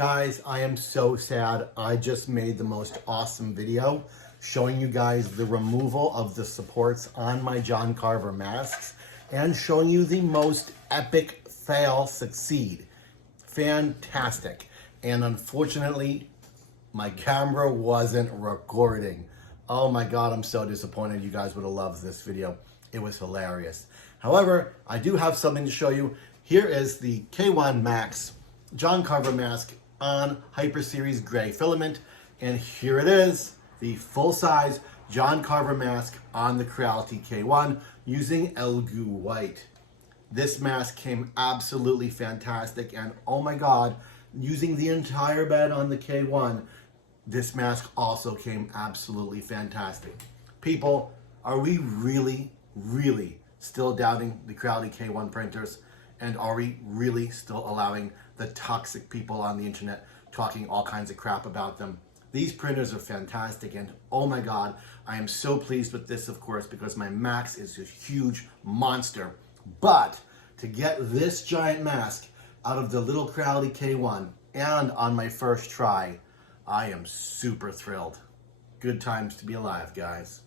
Guys, I am so sad. I just made the most awesome video showing you guys the removal of the supports on my John Carver masks and showing you the most epic fail succeed. Fantastic. And unfortunately, my camera wasn't recording. Oh my God, I'm so disappointed. You guys would have loved this video. It was hilarious. However, I do have something to show you. Here is the K1 Max John Carver mask on Hyper Series gray filament. And here it is, the full-size John Carver mask on the Creality K1 using Elgu white. This mask came absolutely fantastic, and oh my God, using the entire bed on the K1, this mask also came absolutely fantastic. People, are we really still doubting the Creality K1 printers? And are we really still allowing the toxic people on the internet talking all kinds of crap about them? These printers are fantastic, and oh my God, I am so pleased with this, of course, because my Max is a huge monster. But to get this giant mask out of the little Creality K1 and on my first try, I am super thrilled. Good times to be alive, guys.